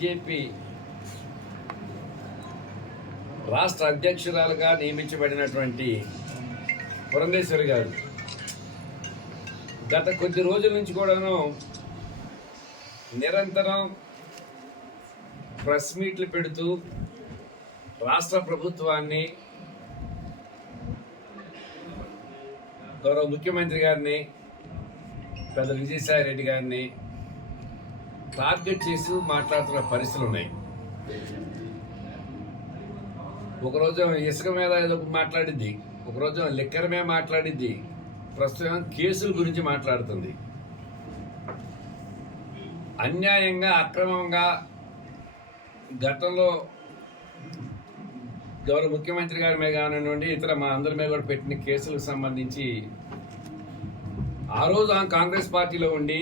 BJP రాష్ట్ర అధ్యక్షురాలుగా నియమించబడినటువంటి పురంధేశ్వరి గారు గత కొద్ది రోజుల నుంచి కూడాను నిరంతరం ప్రెస్ మీట్లు పెడుతూ రాష్ట్ర ప్రభుత్వాన్ని, గౌరవ ముఖ్యమంత్రి గారిని, పెద్ద విజయసాయి రెడ్డి గారిని టార్గెట్ చేసి మాట్లాడుతున్న పరిస్థితులు ఉన్నాయి. ఒకరోజు ఇసుక మీద ఏదో మాట్లాడిద్ది, ఒకరోజు లిక్కర్ మీద మాట్లాడిద్ది, ప్రస్తుతం కేసుల గురించి మాట్లాడుతుంది. అన్యాయంగా, అక్రమంగా గతంలో గౌరవ ముఖ్యమంత్రి గారి మీద కానివ్వండి, ఇతర మా అందరి మీద కూడా పెట్టిన కేసులకు సంబంధించి ఆ రోజు ఆమె కాంగ్రెస్ పార్టీలో ఉండి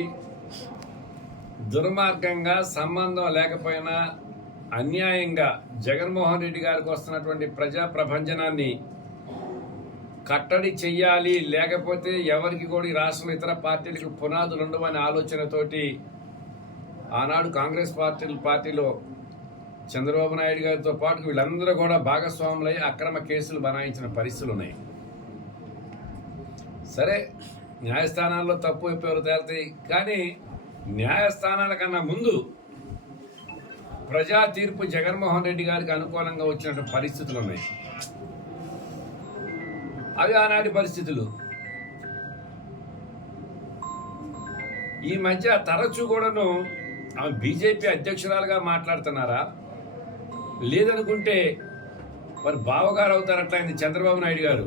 దుర్మార్గంగా, సంబంధం లేకపోయినా అన్యాయంగా జగన్మోహన్ రెడ్డి గారికి వస్తున్నటువంటి ప్రజా ప్రభంజనాన్ని కట్టడి చెయ్యాలి, లేకపోతే ఎవరికి కూడా ఈ రాష్ట్రంలో ఇతర పార్టీలకు పునాదులు ఉండవనే ఆలోచనతోటి ఆనాడు కాంగ్రెస్ పార్టీలో చంద్రబాబు నాయుడు గారితో పాటు వీళ్ళందరూ కూడా భాగస్వాములై అక్రమ కేసులు బనాయించిన పరిస్థితులు ఉన్నాయి. సరే, న్యాయస్థానాల్లో తప్పు ఎవరు తేలుతాయి, కానీ న్యాయస్థానాల కన్నా ముందు ప్రజా తీర్పు జగన్మోహన్ రెడ్డి గారికి అనుకూలంగా వచ్చినటువంటి పరిస్థితులు ఉన్నాయి. అవి ఆనాటి పరిస్థితులు. ఈ మధ్య తరచూ కూడాను ఆమె బీజేపీ అధ్యక్షురాలుగా మాట్లాడుతున్నారా, లేదనుకుంటే మరి బావగారు అవుతారట్లయింది చంద్రబాబు నాయుడు గారు.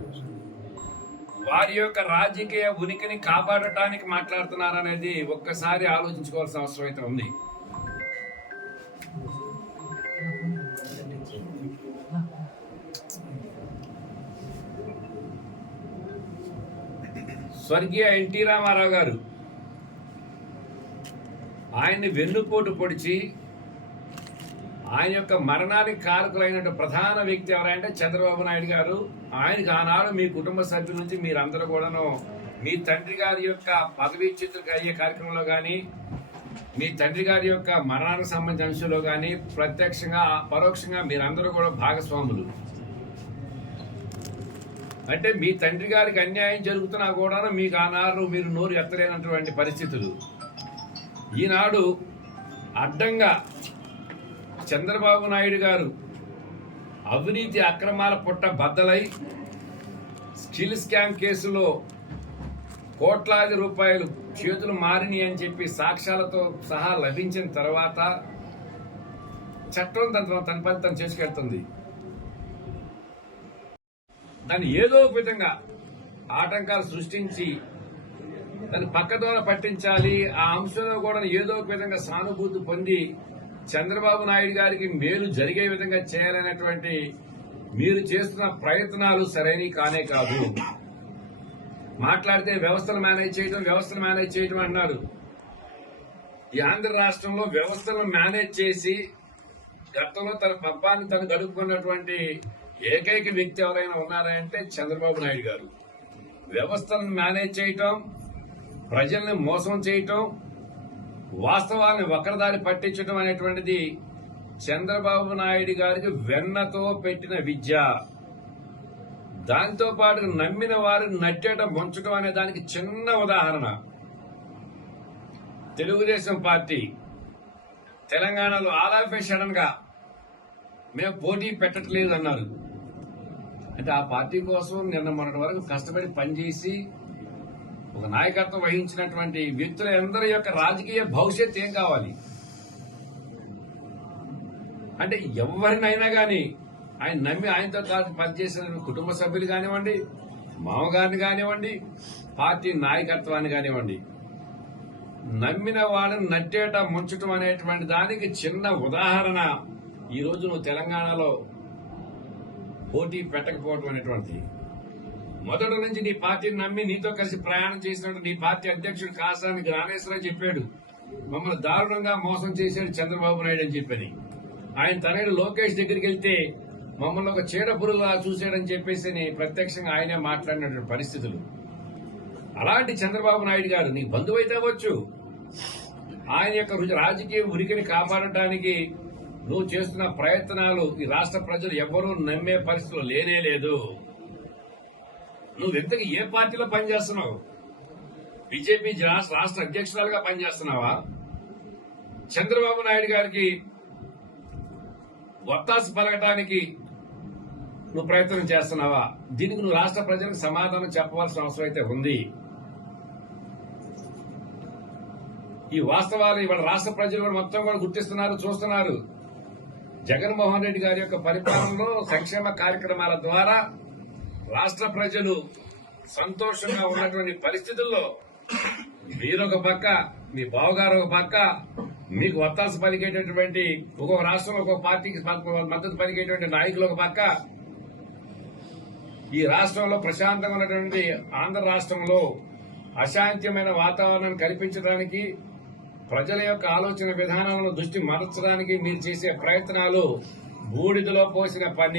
వారి యొక్క రాజకీయ ఉనికిని కాపాడటానికి మాట్లాడుతున్నారనేది ఒక్కసారి ఆలోచించుకోవాల్సిన అవసరం అయితే ఉంది. స్వర్గీయ ఎన్టీ రామారావు గారు ఆయన్ని వెన్నుపోటు పొడిచి ఆయన యొక్క మరణానికి కారకులైన ప్రధాన వ్యక్తి ఎవరంటే చంద్రబాబు నాయుడు గారు. ఆయనకు ఆనాడు మీ కుటుంబ సభ్యుల నుంచి మీరందరూ కూడాను మీ తండ్రి గారి యొక్క పదవీచ్యుతులకు అయ్యే కార్యక్రమంలో కానీ, మీ తండ్రి గారి యొక్క మరణానికి సంబంధించిన అంశంలో కానీ ప్రత్యక్షంగా పరోక్షంగా మీరందరూ కూడా భాగస్వాములు. అంటే మీ తండ్రి గారికి అన్యాయం జరుగుతున్నా కూడా మీకు ఆనాడు మీరు నోరు ఎత్తలేనటువంటి పరిస్థితులు. ఈనాడు అడ్డంగా చంద్రబాబు నాయుడు గారు అవినీతి అక్రమాల పుట్ట బద్దలై స్కిల్ స్కామ్ కేసులో కోట్లాది రూపాయలు చేతులు మారినాయి అని చెప్పి సాక్ష్యాలతో సహా లభించిన తర్వాత చట్టం తన పని తను చేసుకెళ్తుంది. దాన్ని ఏదో ఒక విధంగా ఆటంకాలు సృష్టించి దాన్ని పక్కదోన పట్టించాలి. ఆ అంశంలో కూడా ఏదో ఒక విధంగా సానుభూతి పొంది చంద్రబాబు నాయుడు గారికి మేలు జరిగే విధంగా చేయాలనేటువంటి మీరు చేస్తున్న ప్రయత్నాలు సరైనవి కానే కాదు. మాట్లాడితే వ్యవస్థలు మేనేజ్ చేయడం అన్నారు. ఈ ఆంధ్ర రాష్ట్రంలో వ్యవస్థలను మేనేజ్ చేసి గతంలో తన పబ్బాన్ని తను గడుపుకున్నటువంటి ఏకైక వ్యక్తి ఎవరైనా ఉన్నారంటే చంద్రబాబు నాయుడు గారు. వ్యవస్థలను మేనేజ్ చేయటం, ప్రజల్ని మోసం చేయటం, వాస్తవాలను వక్రదారి పట్టించడం అనేటువంటిది చంద్రబాబు నాయుడు గారికి వెన్నతో పెట్టిన విద్య. దాంతో పాటు నమ్మిన వారిని నట్టేట ముంచడం అనే దానికి చిన్న ఉదాహరణ. తెలుగుదేశం పార్టీ తెలంగాణలో ఆల్ ఆఫ్ ఏ సడన్ గా మేము పోటీ పెట్టట్లేదు అన్నారు. అంటే ఆ పార్టీ కోసం నిన్న మొన్నటి వరకు కష్టపడి పనిచేసి ఒక నాయకత్వం వహించినటువంటి వ్యక్తులందరి యొక్క రాజకీయ భవిష్యత్ ఏం కావాలి అంటే ఎవరినైనా కానీ ఆయన నమ్మి ఆయనతో పాటు పనిచేసిన కుటుంబ సభ్యులు కానివ్వండి, మామగారిని కానివ్వండి, పార్టీ నాయకత్వాన్ని కానివ్వండి, నమ్మిన వాళ్ళని నట్టేట ముంచడం అనేటువంటి దానికి చిన్న ఉదాహరణ ఈ రోజు నువ్వు తెలంగాణలో పోటీ పెట్టకపోవడం అనేటువంటిది. మొదటి నుంచి నీ పార్టీని నమ్మి నీతో కలిసి ప్రయాణం చేసినట్టు నీ పార్టీ అధ్యక్షుడు కాసాని జ్ఞానేశ్వరరావు చెప్పాడు, మమ్మల్ని దారుణంగా మోసం చేశాడు చంద్రబాబు నాయుడు అని చెప్పని. ఆయన తనయుడు లోకేష్ దగ్గరికి వెళ్తే మమ్మల్ని ఒక చీడ పురుగులా చూశాడని చెప్పేసి ప్రత్యక్షంగా ఆయనే మాట్లాడినటువంటి పరిస్థితులు. అలాంటి చంద్రబాబు నాయుడు గారు నీకు బంధువు అయితే అవ్వచ్చు, ఆయన యొక్క రాజకీయ ఉనికిని కాపాడటానికి నువ్వు చేస్తున్న ప్రయత్నాలు ఈ రాష్ట్ర ప్రజలు ఎవ్వరూ నమ్మే పరిస్థితులు లేనే లేదు. నువ్వు ఇంతకు ఏ పార్టీలో పనిచేస్తున్నావు? బీజేపీ రాష్ట్ర అధ్యక్షురాలుగా పనిచేస్తున్నావా? చంద్రబాబు నాయుడు గారికి వత్తాసు పలకటానికి నువ్వు ప్రయత్నం చేస్తున్నావా? దీనికి నువ్వు రాష్ట్ర ప్రజలకు సమాధానం చెప్పవలసిన అవసరం అయితే ఉంది. ఈ వాస్తవాలు ఇవాళ రాష్ట్ర ప్రజలు కూడా మొత్తం కూడా గుర్తిస్తున్నారు, చూస్తున్నారు. జగన్మోహన్ రెడ్డి గారి యొక్క పరిపాలనలో సంక్షేమ కార్యక్రమాల ద్వారా రాష్ట్ర ప్రజలు సంతోషంగా ఉన్నటువంటి పరిస్థితుల్లో మీరొక పక్క, మీ బావగారు ఒక పక్క, మీకు వత్తాసు పలికేటటువంటి ఒక్కొక్క రాష్ట్రంలో ఒక్కొక్క పార్టీకి మద్దతు పలికేటువంటి నాయకులు ఒక పక్క, ఈ రాష్ట్రంలో ప్రశాంతంగా ఉన్నటువంటి ఆంధ్ర రాష్ట్రంలో అశాంతిమైన వాతావరణాన్ని కల్పించడానికి, ప్రజల యొక్క ఆలోచన విధానాలను దృష్టి మరల్చడానికి మీరు చేసే ప్రయత్నాలు బూడిదలో పోసిన పని.